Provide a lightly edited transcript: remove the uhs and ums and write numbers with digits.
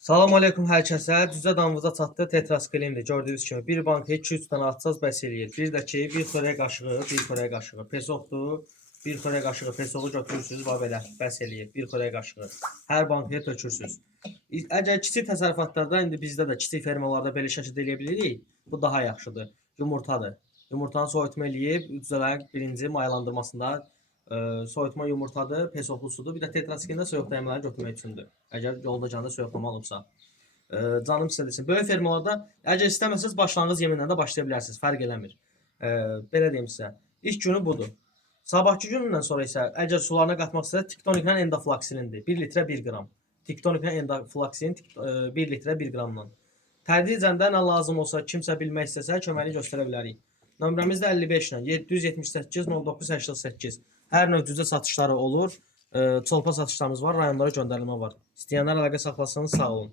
Salam aleykum hər kəsə. Cüzə damımıza çatdı. Tetraskilindir. Gördüyünüz kimi bir bankaya 200 dənə atsaz bəs eləyir. Bir də ki, bir xörək qaşığı pesoqdur. Bir xörək qaşığı pesoğu götürürsünüz və belə bəs eləyir. Bir xörək qaşığı. Hər bankaya tökürsünüz. Əgər kiçik təsərrüfatlarda indi bizdə də kiçik fermalarda belə şəkildə eləyə bilirik. Bu daha yaxşıdır. Yumurtadır. Yumurtanı soyutma eləyib, üzrələrin birinci mayalandırmasında soyutma yumurtadır, pesoqlu sudur. Bir də tetraskində soyuqlaymaları götürmək üçündür. Əgər yolda gəndə soyuqlama alıbsa. Canım sizə desin. Böyük fermalarda əgər istəməsəz başlanğıc yemindən də başlaya bilərsiniz. Fərq eləmir. Belə deyim sizə. İlk günü budur. Sabahki gündən sonra isə əgər sularına qatmaq istəsəz tiktoniklə endoflaksilindir. 1 litrə 1 qram. Tiktoniklə endoflaksilin 1 litrə 1 qramdan. Tədricən də nə lazım olsa, kimsə bilmək istəsə köməklik göstərə bilərik. Nömrəmiz də 55 ilə 778 09 88. Hər növ cüzə satışları olur. Çolpa satışlarımız var, rayonlara göndərilmə var. İstəyənlər əlaqə saxlasın, sağ olun.